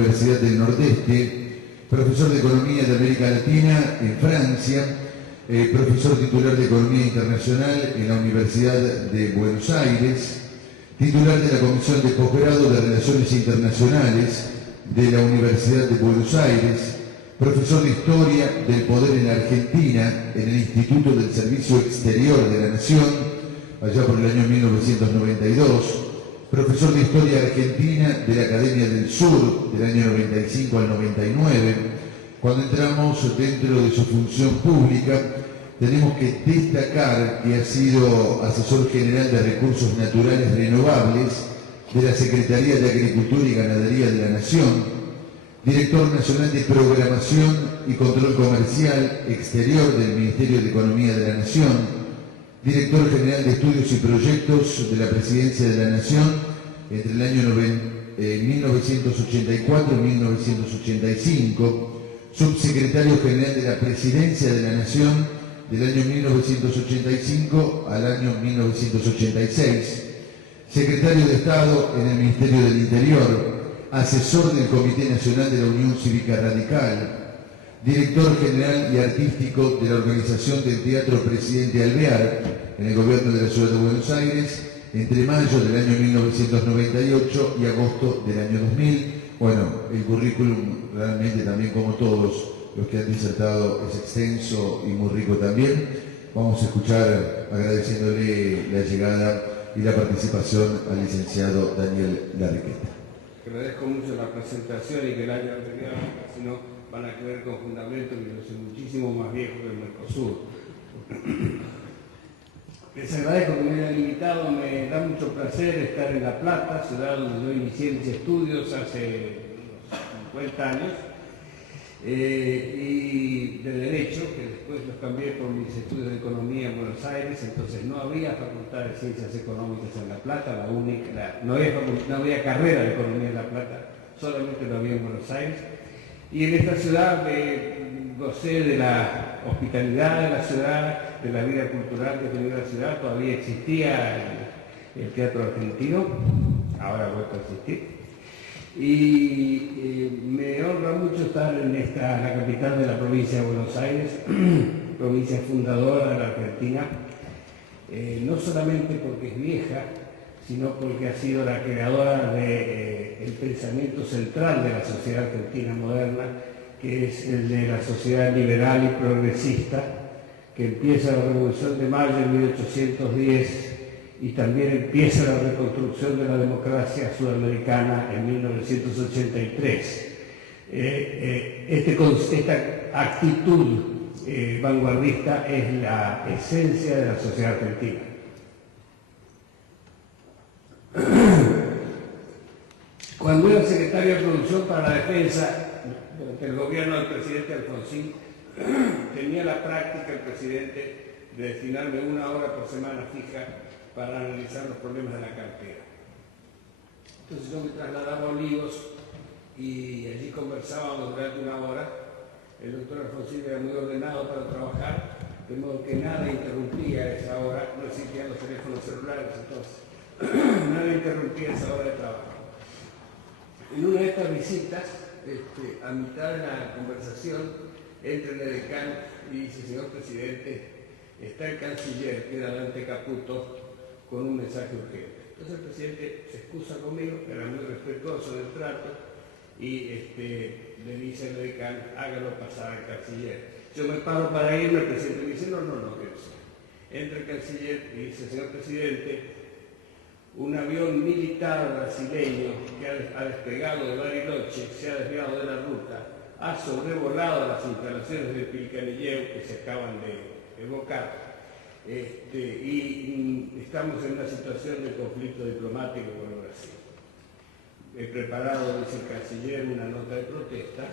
Universidad del Nordeste, profesor de Economía de América Latina en Francia, profesor titular de Economía Internacional en la Universidad de Buenos Aires, titular de la Comisión de Posgrado de Relaciones Internacionales de la Universidad de Buenos Aires, profesor de Historia del Poder en la Argentina en el Instituto del Servicio Exterior de la Nación, allá por el año 1992, profesor de Historia Argentina de la Academia del Sur del año 95 al 99. Cuando entramos dentro de su función pública, tenemos que destacar que ha sido asesor general de Recursos Naturales Renovables de la Secretaría de Agricultura y Ganadería de la Nación, director nacional de Programación y Control Comercial Exterior del Ministerio de Economía de la Nación, director general de Estudios y Proyectos de la Presidencia de la Nación entre el año 1984 y 1985, subsecretario general de la Presidencia de la Nación del año 1985 al año 1986, secretario de Estado en el Ministerio del Interior, asesor del Comité Nacional de la Unión Cívica Radical, director general y artístico de la Organización del Teatro Presidente Alvear en el Gobierno de la Ciudad de Buenos Aires entre mayo del año 1998 y agosto del año 2000. Bueno, el currículum realmente también, como todos los que han disertado, es extenso y muy rico también. Vamos a escuchar agradeciéndole la llegada y la participación al licenciado Daniel Larriqueta. Agradezco mucho la presentación y que el año anterior, si no van a creer con fundamento que yo soy muchísimo más viejo que el Mercosur. Les agradezco que me hayan invitado, me da mucho placer estar en La Plata, ciudad donde yo inicié mis estudios hace unos 50 años, y de Derecho, que después los cambié por mis estudios de Economía en Buenos Aires, entonces no había Facultad de Ciencias Económicas en La Plata, no había carrera de Economía en La Plata, solamente lo había en Buenos Aires. Y en esta ciudad gocé de la hospitalidad de la ciudad, de la vida cultural que tenía la ciudad. Todavía existía el Teatro Argentino, ahora ha vuelto a existir. Y me honra mucho estar en la capital de la provincia de Buenos Aires, provincia fundadora de la Argentina, no solamente porque es vieja, sino porque ha sido la creadora del pensamiento central de la sociedad argentina moderna, que es el de la sociedad liberal y progresista, que empieza la Revolución de Mayo de 1810 y también empieza la reconstrucción de la democracia sudamericana en 1983. Esta actitud vanguardista es la esencia de la sociedad argentina. Cuando era secretario de Producción para la Defensa, durante el gobierno del presidente Alfonsín, tenía la práctica el presidente de destinarme 1 hora por semana fija para analizar los problemas de la cartera. Entonces yo me trasladaba a Olivos y allí conversábamos durante 1 hora. El doctor Alfonsín era muy ordenado para trabajar, de modo que nada interrumpía esa hora, no existían los teléfonos celulares entonces, nada interrumpía esa hora de trabajo. En una de estas visitas, a mitad de la conversación, entra el edecán y dice: señor presidente, está el canciller, que era Dante Caputo, con un mensaje urgente. Entonces el presidente se excusa conmigo, era muy respetuoso del trato, y le dice al edecán: hágalo pasar al canciller. Yo me paro para irme, el presidente me dice: no, quiero ser. Entra el canciller y dice: señor presidente, un avión militar brasileño que ha despegado de Bariloche, se ha desviado de la ruta, ha sobrevolado las instalaciones de Pilcanilleu que se acaban de evocar, y estamos en una situación de conflicto diplomático con el Brasil. He preparado, dice el canciller, una nota de protesta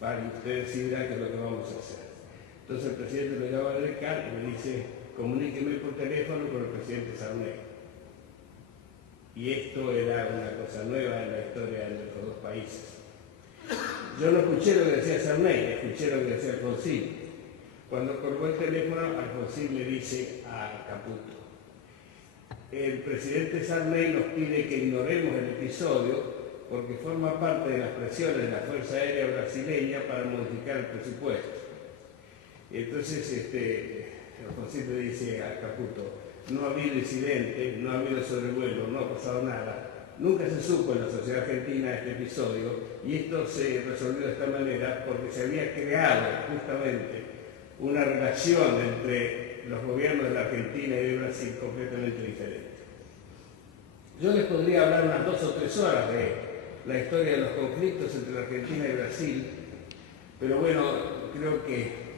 para que usted decida qué es lo que vamos a hacer. Entonces el presidente lo llama al decano y me dice: comuníqueme por teléfono con el presidente Sarney. Y esto era una cosa nueva en la historia de nuestros dos países. Yo no escuché lo que decía Sarney, escuché lo que decía Alfonsín. Cuando colgó el teléfono, Alfonsín le dice a Caputo: el presidente Sarney nos pide que ignoremos el episodio porque forma parte de las presiones de la Fuerza Aérea Brasileña para modificar el presupuesto. Y entonces Alfonsín le dice a Caputo: no ha habido incidente, no ha habido sobrevuelo, no ha pasado nada. Nunca se supo en la sociedad argentina este episodio, y esto se resolvió de esta manera porque se había creado justamente una relación entre los gobiernos de la Argentina y de Brasil completamente diferente. Yo les podría hablar unas 2 o 3 horas de la historia de los conflictos entre la Argentina y Brasil, pero bueno, creo que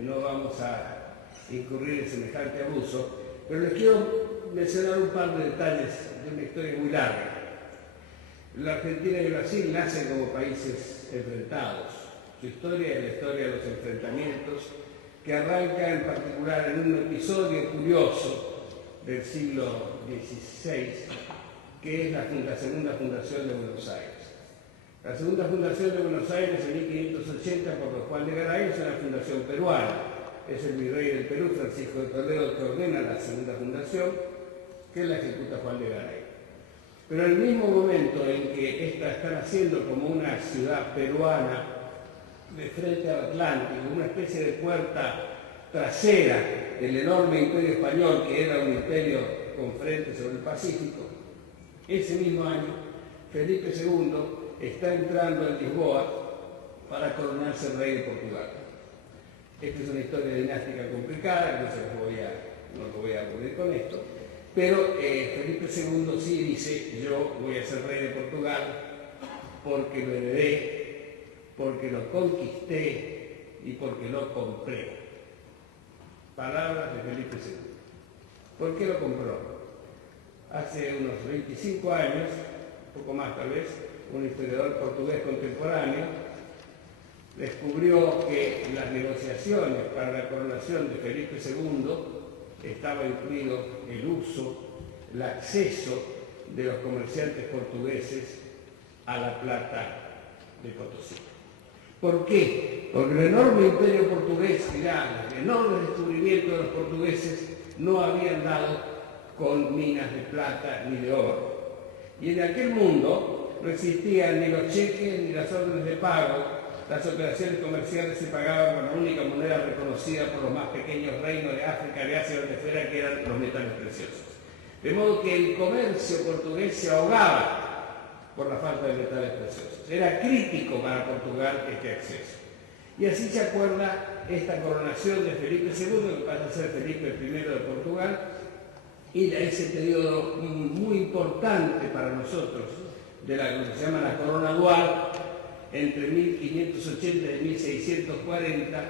no vamos a incurrir en semejante abuso, pero les quiero mencionar un par de detalles de una historia muy larga. La Argentina y Brasil nacen como países enfrentados. Su historia es la historia de los enfrentamientos, que arranca en particular en un episodio curioso del siglo XVI, que es la segunda fundación de Buenos Aires. La segunda fundación de Buenos Aires en 1580 por don Juan de Garay es una fundación peruana. Es el virrey del Perú, Francisco de Toledo, que ordena la segunda fundación, que la ejecuta Juan de Garay. Pero en el mismo momento en que esta está naciendo como una ciudad peruana de frente al Atlántico, una especie de puerta trasera del enorme imperio español, que era un imperio con frente sobre el Pacífico, ese mismo año Felipe II está entrando en Lisboa para coronarse rey de Portugal. Esta es una historia dinástica complicada, no lo voy a aburrir con esto, pero Felipe II sí dice: yo voy a ser rey de Portugal porque lo heredé, porque lo conquisté y porque lo compré. Palabras de Felipe II. ¿Por qué lo compró? Hace unos 25 años, un poco más tal vez, un historiador portugués contemporáneo descubrió que en las negociaciones para la coronación de Felipe II estaba incluido el uso, el acceso de los comerciantes portugueses a la plata de Potosí. ¿Por qué? Porque el enorme imperio portugués, el enorme descubrimiento de los portugueses no habían dado con minas de plata ni de oro. Y en aquel mundo no existían ni los cheques ni las órdenes de pago. Las operaciones comerciales se pagaban con la única moneda reconocida por los más pequeños reinos de África, de Asia, donde fuera, que eran los metales preciosos. De modo que el comercio portugués se ahogaba por la falta de metales preciosos. Era crítico para Portugal este acceso. Y así se acuerda esta coronación de Felipe II, que pasa a ser Felipe I de Portugal, y de ese periodo muy importante para nosotros, de lo que se llama la corona dual, entre 1580 y 1640,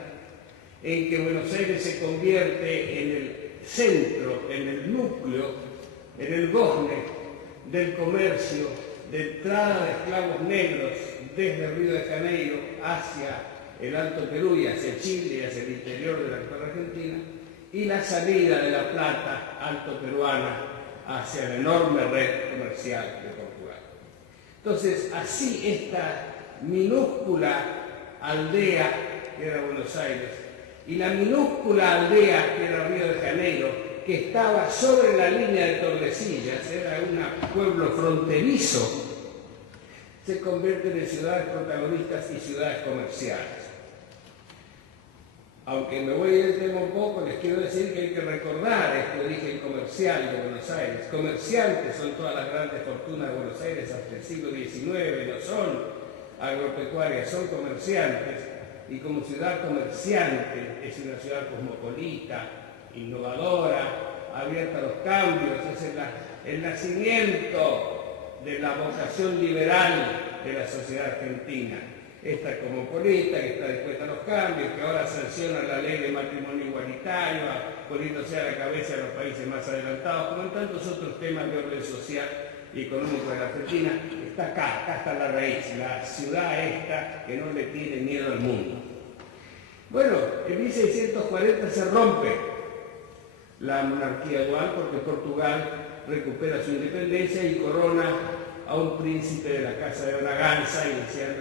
en que Buenos Aires se convierte en el centro, en el núcleo, en el gozne del comercio, de entrada de esclavos negros desde Río de Janeiro hacia el Alto Perú y hacia Chile y hacia el interior de la actual Argentina, y la salida de la plata alto-peruana hacia la enorme red comercial de Portugal. Entonces, así esta minúscula aldea que era Buenos Aires y la minúscula aldea que era Río de Janeiro, que estaba sobre la línea de Tordesillas, era un pueblo fronterizo, se convierten en ciudades protagonistas y ciudades comerciales. Aunque me voy del tema un poco, les quiero decir que hay que recordar este origen comercial de Buenos Aires. Comerciantes son todas las grandes fortunas de Buenos Aires hasta el siglo XIX, no son agropecuarias, son comerciantes, y como ciudad comerciante es una ciudad cosmopolita, innovadora, abierta a los cambios, es el nacimiento de la vocación liberal de la sociedad argentina. Esta cosmopolita, que está dispuesta a los cambios, que ahora sanciona la ley de matrimonio igualitario, poniéndose a la cabeza de los países más adelantados, como en tantos otros temas de orden social y económico de la Argentina. Está acá está la raíz, la ciudad esta que no le tiene miedo al mundo. Bueno, en 1640 se rompe la monarquía dual porque Portugal recupera su independencia y corona a un príncipe de la Casa de Braganza, iniciando